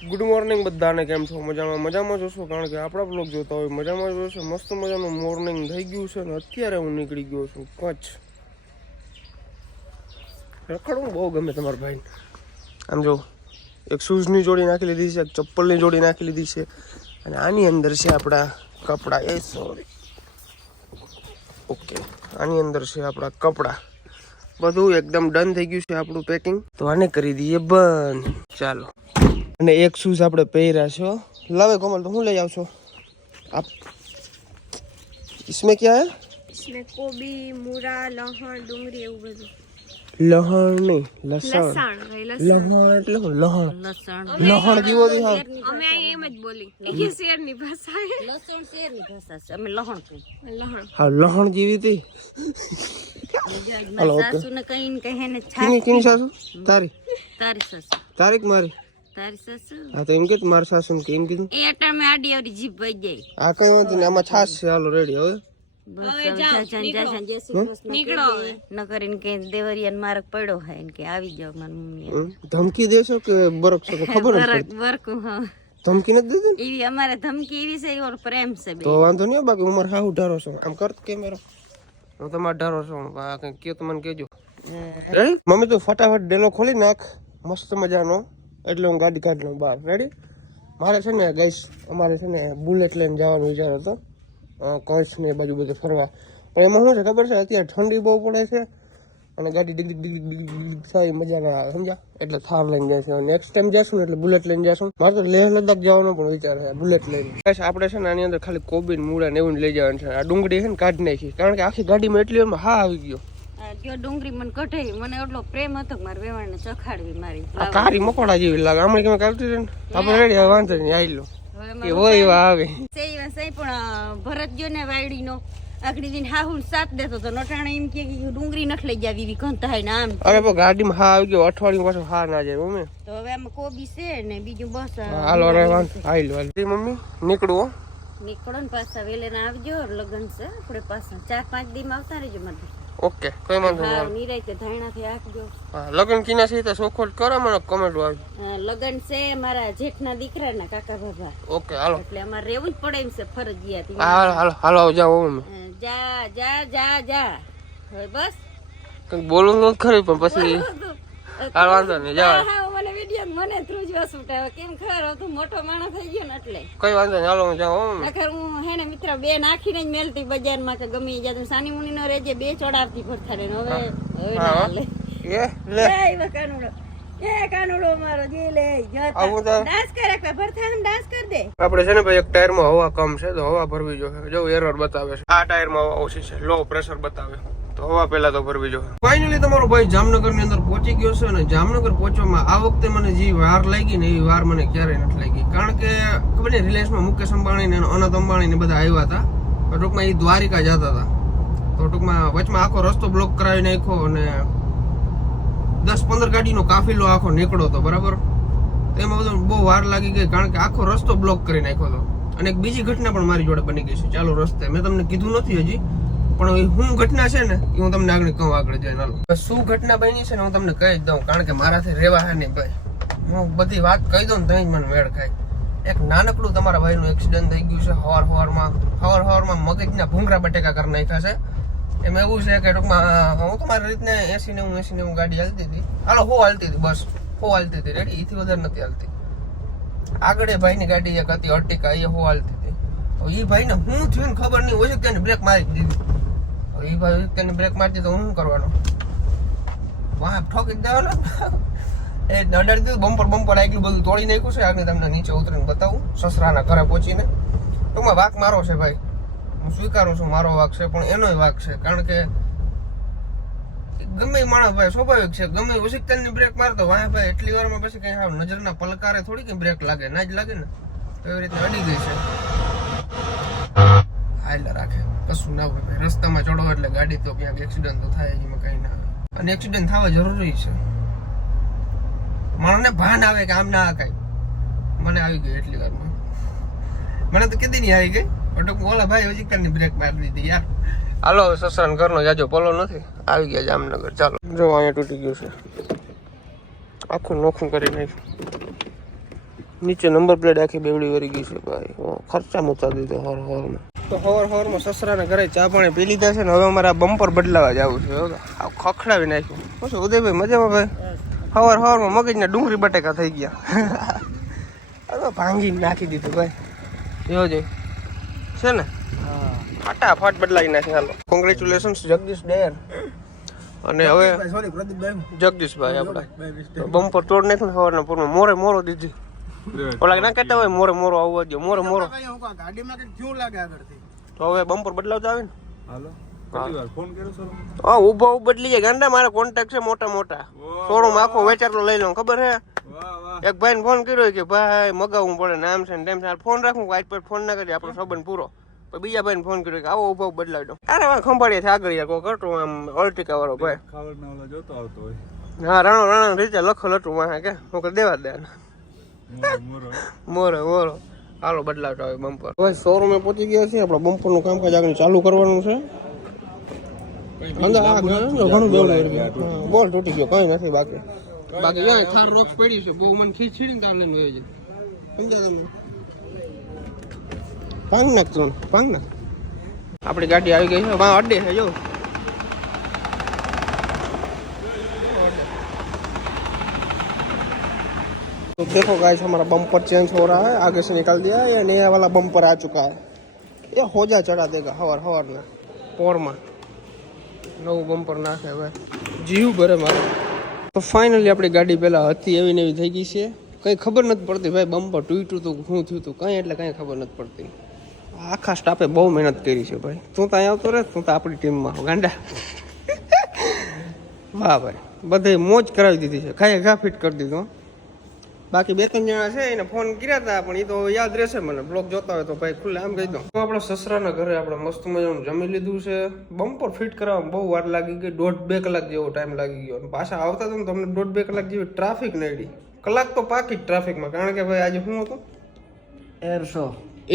Good morning બધાને, કેમ છો? મજામાં? મજામાં જોશો કારણ કે આપણા બ્લોગ જોતા હોય, મજામાં જોશો મસ્ત મજાનું મોર્નિંગ થઈ ગયું છે અને અત્યારે હું નીકળી ગયો છું કચ્છ. રખડવું બહુ ગમે તમારા ભાઈ આમ જો, એક શૂઝની જોડી નાખી લીધી છે, એક ચપ્પલની જોડી નાખી લીધી છે, અને આની અંદર છે આપણા કપડાં. એ સોરી ઓકે આની અંદર છે આપણા કપડાં. બધું એકદમ ડન થઈ ગયું છે આપણું પેકિંગ તો આને કરી દઈએ બંધ. ચાલો. અને એક શૂઝ આપણે પહેર્યા છો લાવે કોમલ તો હું લઈ આવશો? આપ इसमें क्या है इसमें કોબી મૂરા લહણ ડુંગળી એવું બધું. લહણ નહીં લસણ. એટલે લહણ. લહણ કેવો ભાષા છે? લહણ જેવી હતી. હાલો, ઓકે. સાસુ ને કહીને કહે ને કિની કિની સાસુ? તારી? તારી સાસુ. તારીક મારી? તારી સાસુ? હા તો એમ કે મારી સાસુ ને કેમ કીધું. એ અટાણ મે આડી આવડી જીભ ભાઈ જાય આ કઈ વાંધો ને આમાં છાસ છે. હાલો રેડી હવે? ધમકી દેશો કે બરફ છો ખબર હા. ધમકી નથી દીધી? એવી અમારે ધમકી એવી છે પ્રેમ છે તો વાંધો નહીં હો, બાકી ઉંમર હાહુ ઢારો છો. આમ કર કેમેરો. હું તમારે ઢારો છો કંઈક કયો તો મને કહેજો. મમ્મી તું ફટાફટ ડેલો ખોલી નાખ. મસ્ત મજાનો. એટલે હું ગાડી કાઢ લઉં બહાર. રેડી મારે છે ને ગઈશ અમારે છે ને બુલેટ લઈને જવાનો વિચાર હતો. કચ્છ ને બાજુ બધે ફરવા. પણ એમાં શું છે ખબર છે? અત્યારે ઠંડી બહુ પડે છે. અને ગાડી ડીગ ડીગ ડીગ ડીગ ડીગ ડીગ થાય મજા ના આવે સમજા એટલે થાર લઈને જઈશું નેક્સ્ટ ટાઈમ જશું ને એટલે બુલેટ લઈને જશું. મારે તો લેહ લદ્દાખ જવાનો પણ વિચાર છે બુલેટ લઈને. બસ આપણે છે ને આની અંદર ખાલી કોબીન ને મૂળા ને એવું લઈ જવાનું છે. આ ડુંગળી છે ને કાઢી નાખી. કારણ કે આખી ગાડીમાં એટલી એમાં હા આવી ગયો. આ જો ડુંગળી મને કઢાઈ મને એટલો પ્રેમ હતો મારા વેવાણને ચખાડવી મારી. કારી મકોડા જેવી લાગે. હમણાં કેમ કાઢતી છે ને? આપણે રેડી વાંધો નહીં આવી લો. હવે એવા આવે સહી પણ ભરત ગયો ને વાયડીનો આખડી હા હું સાથ દેતો તો નટાણે એમ કે ડુંગળી નથી લઈ જાવી એવી કંતાય ને આમ. અરે પણ ગાડીમાં હા આવી ગયો અઠવાડિયું પાછું હા ના જાય મમ્મી તો હવે આમાં કોબી છે ને બીજું બસ હાલો અરે વાંધો લો મમ્મી નીકળવું નીકળો ને પાછા વેલે આવજો લગન છે. આપણે પાછા ચાર પાંચ દી આવતા રહેજો મારે ઓકે કોઈ વાંધો નહીં નિરાયતે. નિરાય ધાણાથી આપજો. હા લગન કિના છે તો સોખોટ કરો મને કોમેન્ટ અ, લગન છે મારા જેઠના દીકરાના કાકા બાબા. ઓકે હાલો. એટલે અમારે રહેવું જ પડે એમ છે ફરજિયાત. હાલો હાલો હાલો જાઓ મમ્મી અ, જા જા જા જા. હવે બસ. કંઈક બોલવું નથી ખરી પણ પછી હાલ વાંધો નહીં જાઓ વીડિયો મને થ્રુ જ વસુટ કેમ ખબર? તું મોટો માણસ થઈ ગયો ને એટલે. કઈ વાંધો નહીં હાલો હું જાઉં નકર હું હે ને મિત્ર બે નાખીને જ મેલતી બજારમાં કે ગમી જાય સાની મુની નો રેજે બે ચોડાવતી ભરથાડે હવે હવે ના હાલે. એ લે. એ કાનુડો. એ કાનુડો મારો જે લે આવું ડાન્સ કરે કે ભરથા હમ ડાન્સ કર દે. આપણે છે ને ભાઈ એક ટાયરમાં હવા કમ છે તો હવા ભરવી જોઈએ. જો એરર બતાવે છે. આ ટાયરમાં હવા ઓછી છે. લો પ્રેશર બતાવે. ટૂંકમાં દ્વારિકા જતા હતા. તો ટૂંકમાં વચમાં આખો રસ્તો બ્લોક કરાવી નાખ્યો અને દસ પંદર ગાડીનો કાફિલો આખો નીકળો હતો, બરાબર? એમાં બધું બહુ વાર લાગી ગઈ કારણ કે આખો રસ્તો બ્લોક કરી નાખ્યો હતો. અને એક બીજી ઘટના પણ મારી જોડે બની ગઈ છે. ચાલો રસ્તે. મેં તમને કીધું નથી હજી. પણ એ શું ઘટના છે ને, એ હું તમને આગળ કહું, આગળ જઈને હાલો. શું ઘટના બની છે ને, હું તમને કહી દઉં, કારણ કે મારાથી રહેવા હે નહીં ભાઈ. હું બધી વાત કહી દઉં ને તો મને મેળ ખાય. એક નાનકડું તમારા ભાઈનું એક્સિડન્ટ થઈ ગયું છે, હવાર હવારમાં હવાર હવારમાં મગજના ભૂંગરા બટેકા કરી નાખ્યા છે. એમ એવું છે કે ટૂંકમાં, હું તમારી રીતને એસી ને હું એસી ને હું ગાડી હાલતી હતી. હાલો, હો હાલતી હતી, બસ, હો હાલતી હતી, રેડી? એથી વધારે નથી હાલતી. આગળ એ ભાઈની ગાડી એક હતી અર્ટિકા એ હો હાલતી હતી. એ ભાઈને હું થયું ખબર નહીં, હોય ત્યાંની બ્રેક મારી દીધી. એ ભાઈ તેને બ્રેક મારતી તો હું શું કરવાનો? વાહ, ઠોકી દેવાનો. એ અડાડી દીધું, બમ્પર બમ્પર આગળ બધું તોડી નાખ્યું છે. આગળ તમને નીચે ઉતરીને બતાવું. સસરાના ઘરે પહોંચીને. ટૂંકમાં વાક મારો છે ભાઈ. હું સ્વીકારું છું મારો વાક છે, પણ એનોય વાક છે. કારણ કે ગમે માણસ ભાઈ સ્વાભાવિક છે. ગમે ઉશિકતાની બ્રેક મારતો વાહ ભાઈ, એટલી વારમાં પછી કઈ નજરના પલકારે થોડી કઈ બ્રેક લાગે. ના જ લાગે ને. તો એવી રીતે અડી ગઈ છે. હાલે રાખે. કશું ના હોય રસ્તામાં ચડો એટલે ગાડી તો ક્યાંક એક્સિડન્ટ તો થાય જ, એમાં કઈ ના અને એક્સિડન્ટ થવા જરૂરી છે. માણસને ભાન આવે કે આમ ના કઈ. મને આવી ગયું એટલી વારમાં. મને તો કીધી નહીં આવી ગઈ. પણ ઓલા ભાઈ હજી કાલની બ્રેક મારી દીધી, યાર. હાલો સસરાન ઘરનો જાજો પોલો નથી. આવી ગયા જામનગર. ચાલો. જો, અહીંયા તૂટી ગયું છે. આખું નોખું કરી નાખ્યું. નીચે નંબર પ્લેટ આખી બેવડી વરી ગઈ છે ભાઈ. ઓ, ખર્ચા મૂતા દીધો હર હરમાં તો હવાર હવારમાં સસરાના ઘરે ચા પાણી પી લીધા છે ને હવે અમારે બમ્પર બદલાવા જવું છે ખખડાવી નાખ્યું. શું ઉદયભાઈ મજામાં ભાઈ? હવાર હવારમાં મગજના ડુંગળી બટેકા થઈ ગયા. હવે ભાંગી નાખી દીધું ભાઈ. જોજો છે ને? ફટાફટ બદલાવી નાખી હાલો. કોંગ્રેચ્યુલેશન્સ જગદીશ ડેર. અને હવે સોરી પ્રદીપભાઈ. જગદીશભાઈ આપણે. બમ્પર તોડ નાખ્યું સવારના પૂરમાં. મોરે મોરો દીધી. ઓલા ના કહેતા હોય મોરે મોરો આવવા દો મોરે મોરો. ગાડીમાં કઈ ક્યું લાગે આગળથી. તો હવે બમ્પર બદલાવતા આવે ને? હાલો. હા. ઊભો ઊભો બદલી જાય. ગાંડા મારા કોન્ટેક્ટ છે મોટા મોટા. શોરૂમ આખો વેચારતો લઈ લઉં ખબર હે? વાહ વાહ. એક ભાઈને ફોન કર્યો કે ભાઈ મગાવવું પડે ને આમ છે ને છે. ફોન રાખું વાઈટ પર ફોન ના કરીએ આપણો સંબંધ પૂરો. બીજા ભાઈને ફોન કર્યો કે આવો ઊભો બદલાવી દો. અરે વાહ ખંભાળીએ છે આગળ યાર કોઈ કરતો આમ અર્ટિકા વાળો ભાઈ જોતો આવતો હોય. હા રાણો રાણો રીતે લખલ હતું વાહ કે હું દેવા દે. મોરો મોરો. હાલો બદલાવતા હોય બમ્પર હવે શોરૂમે પહોંચી ગયા છે આપણે બમ્પરનું કામકાજ આગળ ચાલુ કરવાનું છે. અંદર આ ઘણું બોલ તૂટી ગયો કઈ નથી બાકી. બાકી ક્યાંય થાર રોક્સ પડી છે. બહુ મને ખીચ છીડીને તાર લઈને વહી પાંગ નાખ તું પાંગ નાખ. આપણી ગાડી આવી ગઈ છે. વાં અડ્ડે છે જો. तो देखो गाइस हमारा बम्पर चेंज हो रहा है आगे से निकल दिया ये नया वाला बम्पर आ चुका है ये होजा चढ़ा देगा हवर हवर में પોરમાં નવું બમ્પર નાખે હવે જીવ ભરે મારે તો ફાઇનલી આપણી ગાડી પહેલા હતી એવી ને એવી થઈ ગઈ છે કંઈ ખબર નથી પડતી ભાઈ બમ્પર તૂટ્યું હતું શું થયું હતું કંઈ એટલે કંઈ ખબર નથી પડતી આખા સ્ટાફે બહુ મહેનત કરી છે ભાઈ તું તો અહીંયા આવતો રહે તું તો આપણી ટીમમાં હો, ગાંડા વાહ ભાઈ બધે મોજ કરાવી દીધી છે ખાઈ ઘા ફિટ કરી દીધું હો. બાકી બે ત્રણ જણા છે એને ફોન કર્યા હતા પણ એ તો યાદ રહેશે મને. બ્લોગ જોતા હોય તો ભાઈ ખુલ્લે આમ કહી દઉં. તો આપણે સસરાના ઘરે આપણે મસ્ત મજાનું જમી લીધું છે. બમ્પર ફિટ કરવામાં બહુ વાર લાગી ગઈ દોઢ બે કલાક જેવો ટાઈમ લાગી ગયો. અને પાછા આવતા હતા ને તમને દોઢ બે કલાક જેવી ટ્રાફિક નડી. કલાક તો પાકી જ ટ્રાફિકમાં કારણ કે ભાઈ આજે શું હતું? એર શો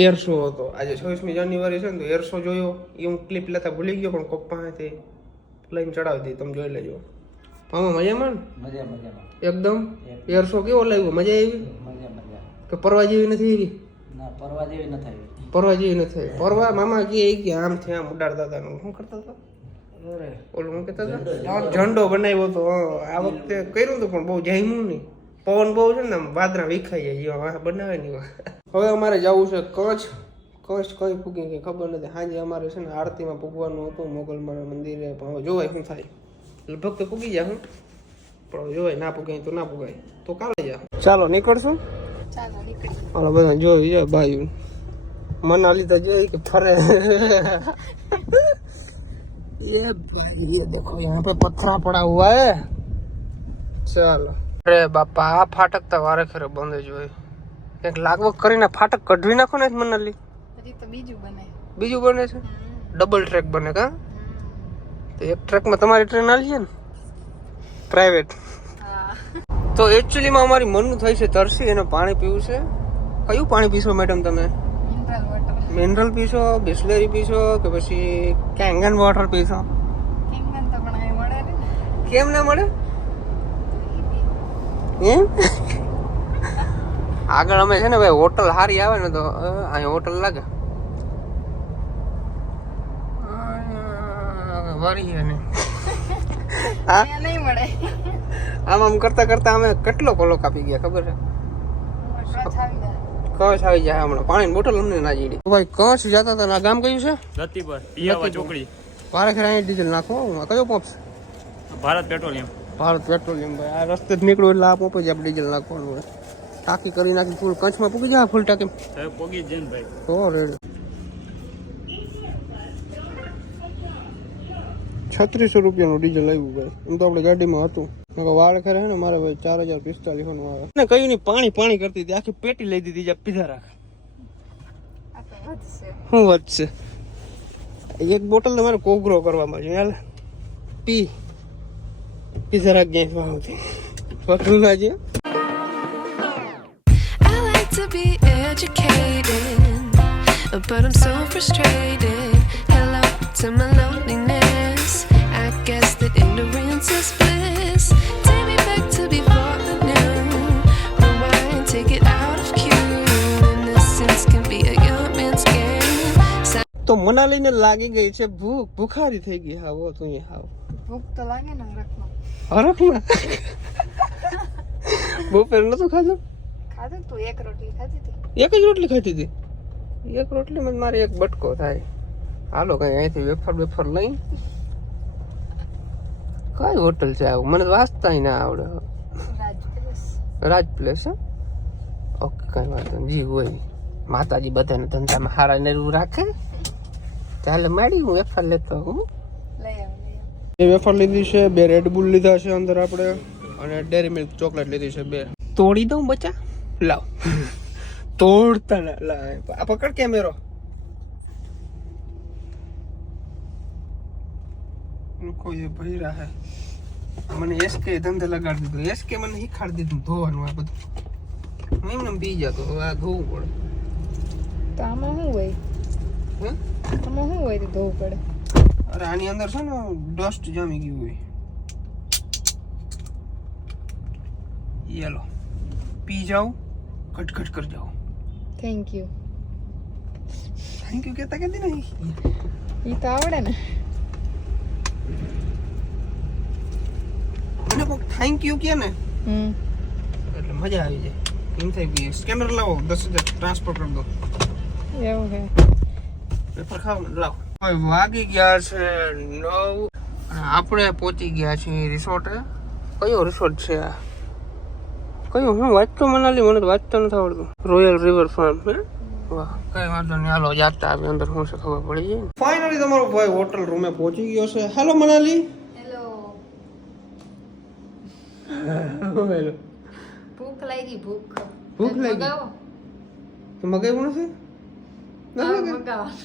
એર શો હતો. આજે છવ્વીસમી જાન્યુઆરી છે ને તો એર શો જોયો. એ હું ક્લિપ લેતા ભૂલી ગયો પણ કોક પાસેથી લઈને ચડાવી દઈ તમે જોઈ લેજો. આમાં મજામાં મજા મજામાં એકદમ? એરસો કેવો લાગ્યો? મજા આવી? મજા મજા કે પરવા જેવી નથી આવી? ના પરવા જેવી નથી થાય પરવા જેવી નથી પરવા મામા કે કે આમ થી આમ ઉડાડતા હતા શું કરતા હતા? અરે. ઓલું હું કહેતા હતા? ઝંડો બનાવ્યો હતો હં. આ વખતે કર્યું હતું પણ બહુ જામ્યું નહીં. પવન બહુ છે ને આમ વાદરા વિખાઈ જાય એવા વાહ બનાવે નહીં હવે અમારે જવું છે કચ્છ. કચ્છ કઈ ફૂકી કઈ ખબર નથી. સાંજે અમારે છે ને આરતીમાં પૂગવાનું હતું મોગલમાના મંદિરે. પણ હવે જોવાય શું થાય. લગભગ તો પૂગી જાય હું પણ હવે જોવાય ના પૂગાય તો ના પૂગાય તો કાલે જા ચાલો નીકળશું ચાલો નીકળી હાલો બધા જોઈ જાય ભાઈ મનાલી તો જોઈ કે ફરે ये भाई ये देखो यहाँ पे पत्थरा पड़ा हुआ है ચાલો અરે બાપા આ ફાટક તો વારે ખરે બંધ જ હોય કંઈક લાગવગ કરીને ફાટક કઢવી નાખો ને મનાલી હજી તો બીજું બને બીજું બને છે ડબલ ટ્રેક બને કા તો એક ટ્રકમાં તમારી ટ્રેન આવી છે ને? પ્રાઇવેટ તો એકચ્યુઅલીમાં અમારી મનનું થઈ છે તરસી એને પાણી પીવું છે. કયું પાણી પીશો મેડમ તમે? મિનરલ પીશો બિસ્લેરી પીશો કે પછી કેંગન વોટર પીશો? કેમ ના મળે? એમ? આગળ અમે છે ને ભાઈ હોટલ સારી આવે ને તો અહીં હોટલ લાગે. વારી ને નહીં મળે. આમ આમ કરતા કરતા અમે કેટલો કોલો કાપી ગયા ખબર છે? કચ્છ આવી જાય. હમણાં. પાણીની બોટલ અમને ના જીડી. ભાઈ કચ્છ જતા હતા ને ગામ કયું છે? લતીપર પિયાવા ચોકડી. વારે ખેર અહીં ડીઝલ નાખો કયો pump Bharat petroleum. Bharat petroleum ભાઈ. આ રસ્તે જ નીકળું એટલે આ પંપ જ આપણે ડીઝલ નાખવાનું હોય. ટાંકી કરી નાખી ફૂલ કચ્છમાં પૂકી જાય ફૂલ ટાંકી સાહેબ જ જઈને ભાઈ. તો રેડી. છત્રીસો રૂપિયાનું ડીઝલ આવ્યું ભાઈ. એમ તો આપણે ગાડીમાં હતું. વાળ ખરે ને મારે ભાઈ ચાર હજાર પિસ્તાલીસનું આવે. ને કયું નહીં પાણી પાણી કરતી હતી. આખી પેટી લઈ દીધી જ્યાં પીધા રાખ. શું વધશે? એક બોટલ તમારે કોગરો કરવામાં છે હાલ પી. પીધા રાખ ક્યાંય આવતી પકડું ના educated, but I'm so frustrated. Hello to my તો મના લાગી ગઈ છે ભૂખ. ભૂખારી થઈ ગઈ. હાવો તું એ હાવ ભૂખ તો લાગે ને હરખમાં. હરખમાં? બપોર નતું ખાધું? ખાધું તું એક રોટલી ખાધી હતી એક જ રોટલી ખાધી હતી એક રોટલી મને મારે એક બટકો થાય. હાલો કઈ અહીંથી વેફર વેફર લઈ કઈ હોટલ છે આવું? મને તો વાંચતા ના આવડે. રાજ પ્લેસ હે. ઓકે કઈ વાંધો નહીં જી હોય. માતાજી બધાને ધંધામાં હારા ને એવું રાખે. ચાલે માડી હું વેફર લેતો હું. એ વેફર લીધી છે બે રેડ બુલ લીધા છે અંદર આપણે અને ડેરી મિલ્ક ચોકલેટ લીધી છે બે. તોડી દઉં બચા? લાવ. તોડતા ના લાવ આ પકડ કેમેરો લોકો એ ભર્યા હે. મને એસકે ધંધે લગાડી દીધો. એસકે મને શીખાડી દીધું ધોવાનું આ બધું. હું ને પી જતો આ ધોવું પડે. તો આમાં શું હોય? આમાં શું હોય તો ધોવું પડે? અરે આની અંદર છે ને ડસ્ટ જામી ગયું હોય. યલો. પી જાઓ કટકટ કર જાઓ થેન્ક યુ થેન્ક યુ કહેતા કહેતી નહીં. એ તો આવડે ને. મને કોક થેન્ક યુ કે ને. હમ. એટલે મજા આવી જાય. એમ થઈ ગઈ સ્કેનર લાવો દસ હજાર ટ્રાન્સફર કરી દો. એવું છે. પેપર ખાવ લાવો. વાગી ગયા છે નવ. આપણે પહોંચી ગયા છીએ રિસોર્ટે કયો રિસોર્ટ છે આ? કયો? હું વાંચતો મનાલી મને તો વાંચતો નથી આવડતું. રોયલ રિવર ફાર્મ હે? વાહ. કઈ વાંધો નહીં હાલો જાતા આવી અંદર શું છે ખબર પડી જાય ફાઇનલી તમારો ભાઈ હોટલ રૂમે પહોંચી ગયો છે. હેલો મનાલી. હેલો હેલો ભૂખ લાગી ભૂખ. ભૂખ લાગી? મગાવો. તો મગાવ્યું નથી? ના? મગાવવાનું.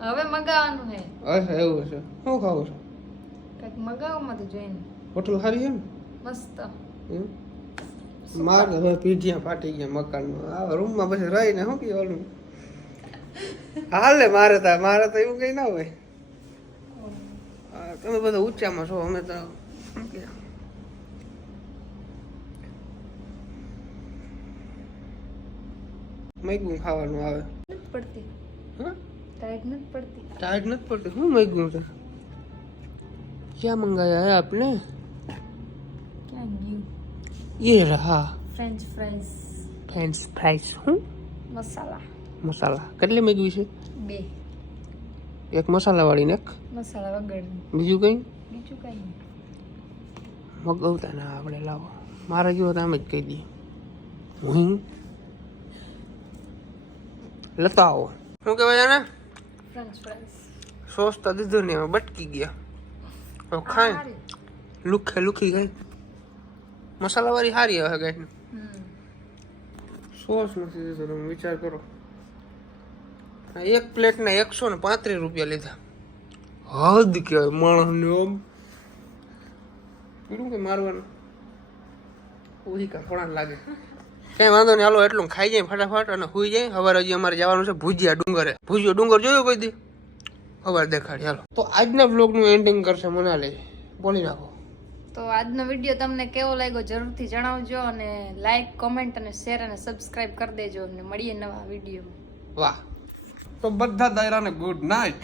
હવે મગાવવાનું હે. અચ્છા એવું છે. શું ખાવું છે? કંઈક મગાવવામાં તો જોઈને. હોટલ સારી છે ને? મસ્ત? મારે હવે પીઢિયા ફાટી ગયા મકાનમાં. આ રૂમમાં પછી રહીને શું કહેવાનું હાલે મારે તો મારે તો એવું કઈ ના હોય હા, તમે બધા ઊંચામાં છો અમે તો શું કે મૈગું ખાવાનું આવે નથી પડતી હા ટાઈટ નથી પડતી ટાઈટ નથી પડતી શું મૈગું છે ક્યાં મંગાયા હે આપને ક્યાં ગયું ये रहा ફ્રેન્ચ ફ્રાઈઝ ફ્રેન્ચ ફ્રાઈસ હું મસાલા મસાલા. કેટલી મેગવી છે? બે. એક મસાલાવાળી ને એક? મસાલા વગર બીજું કંઈ? બીજું કંઈ મગવતા ના આપણે લાવો. મારે જેવો તો આમ જ કહી દઈએ. હું લતાઓ શું કહેવાય આને? સોસ તો દીધું ને એમાં બટકી ગયા. ખાય. લુખે લુખી ગઈ મસાલાવાળી સારી આવે ગાઈની સોસ નથી દીધો તમે વિચાર કરો. એક પ્લેટના એકસો ને પાંત્રીસ રૂપિયા લીધા. હદ કહેવાય માણસને આમ. પીડું કે મારવાનું. ઉધી કા થોડા લાગે. કઈ વાંધો નહીં હાલો એટલું ખાઈ જાય ફટાફટ અને હુઈ જાય. સવારે હજી અમારે જવાનું છે ભુજિયા ડુંગરે. ભુજિયો ડુંગર જોયો કોઈ દી? ખબર દેખાડી હાલો. તો આજના બ્લોગનું એન્ડિંગ કરશે મનાલી. બોલી નાખો. તો આજનો વીડિયો તમને કેવો લાગ્યો જરૂરથી જણાવજો અને લાઈક કોમેન્ટ અને શેર અને સબસ્ક્રાઈબ કરી દેજો અને મળીએ નવા વીડિયો વાહ. તો બધા દાયરાને ગુડ નાઇટ